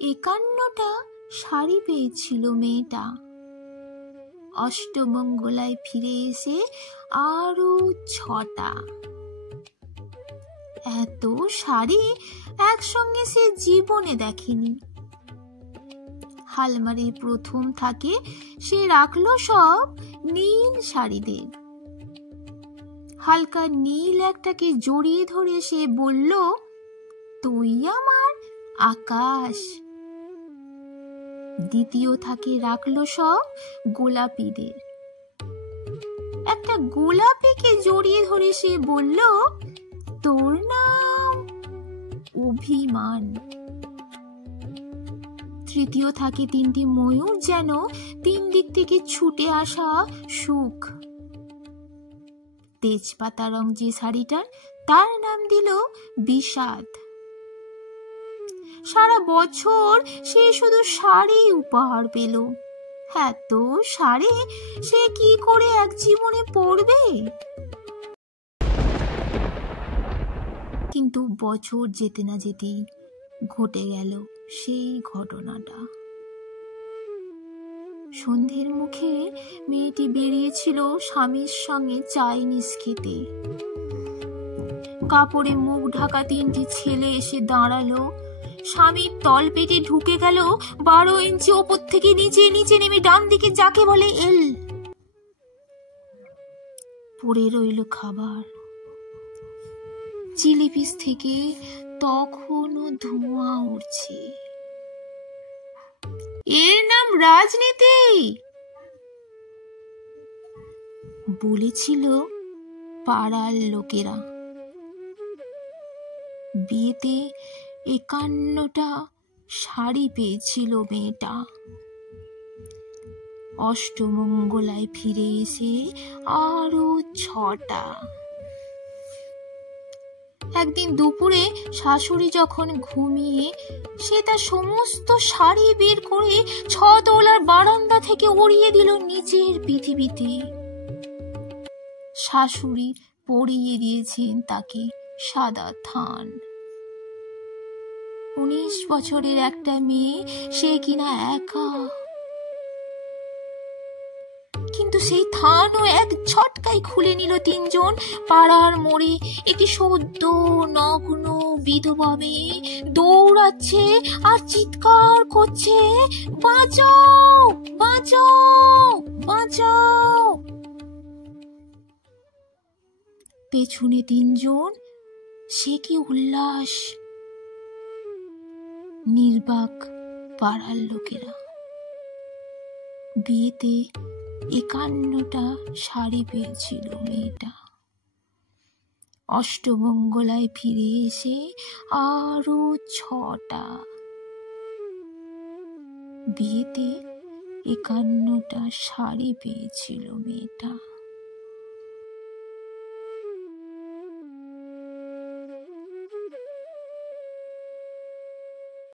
51টা শাড়ি পেয়েছিল মেয়েটা। অষ্টমঙ্গলায় ফিরে এসে আরো 6টা। এত শাড়ি একসঙ্গে সে জীবনে দেখেনি। আলমারির প্রথম থাকে সে রাখলো সব নীল শাড়িদের। হালকা নীল একটাকে জড়িয়ে ধরে সে বলল, তুই আমার আকাশ। দ্বিতীয় থাকে রাখলো সব গোলাপিদের। একটা গোলাপিকে জড়িয়ে ধরে সে বলল, তোর নাম অভিমান। তৃতীয় থাকে 3টি ময়ূর, যেন 3 দিক থেকে ছুটে আসা সুখ। তেজপাতা রং যে শাড়িটার, তার নাম দিল বিষাদ। সারা বছর সে শুধু শাড়ি উপহার পেল। এত শাড়ি সে কি করে এক জীবনে পরবে? কিন্তু বছর যেতে না যেতেই ঘটে গেল সেই ঘটনাটা। সন্ধ্যের মুখে মেয়েটি বেরিয়েছিল স্বামীর সঙ্গে চাইনিজ খেতে। কাপড়ে মুখ ঢাকা 3টি ছেলে এসে দাঁড়ালো। স্বামীর তল পেটে ঢুকে গেল 12 ইঞ্চি ওপর থেকে নিচে নিচে নেমে ডান দিকে যাকে বলে এল। পড়ে রইল খাবার। চিলি পিস থেকে তখনও ধোঁয়া উঠছে। এর নাম রাজনীতি বলেছিল পাড়ার লোকেরা। বিয়েতে 51টা শাড়ি পেয়েছিল মেয়েটা। অষ্টমঙ্গলায় ফিরে এসে আরো 6টা। একদিন দুপুরে শাশুড়ি যখন ঘুমিয়ে, সে তার সমস্ত শাড়ি বের করে 6 তলার বারান্দা থেকে উড়িয়ে দিল নিজের পৃথিবীতে। শাশুড়ি পরিয়ে দিয়েছেন তাকে সাদা থান। 19 বছরের একটা মেয়ে, সে কিনা একা। কিন্তু সেই থানও এক ঝটকায় খুলে নিল 3 জন পাড়ার মোড়ে। একটি সদ্য নগ্ন বিধবা মেয়ে দৌড়াচ্ছে আর চিৎকার করছে, বাঁচাও বাঁচাও বাঁচাও। পেছনে 3 জন, সে কি উল্লাস! নির্বাক পাড়ার লোকেরা। বিয়েতে 51টা শাড়ি পেয়েছিল মেয়েটা। অষ্টমঙ্গলায় ফিরে এসে আরো 6টা। বিয়েতে 51টা শাড়ি পেয়েছিল মেয়েটা।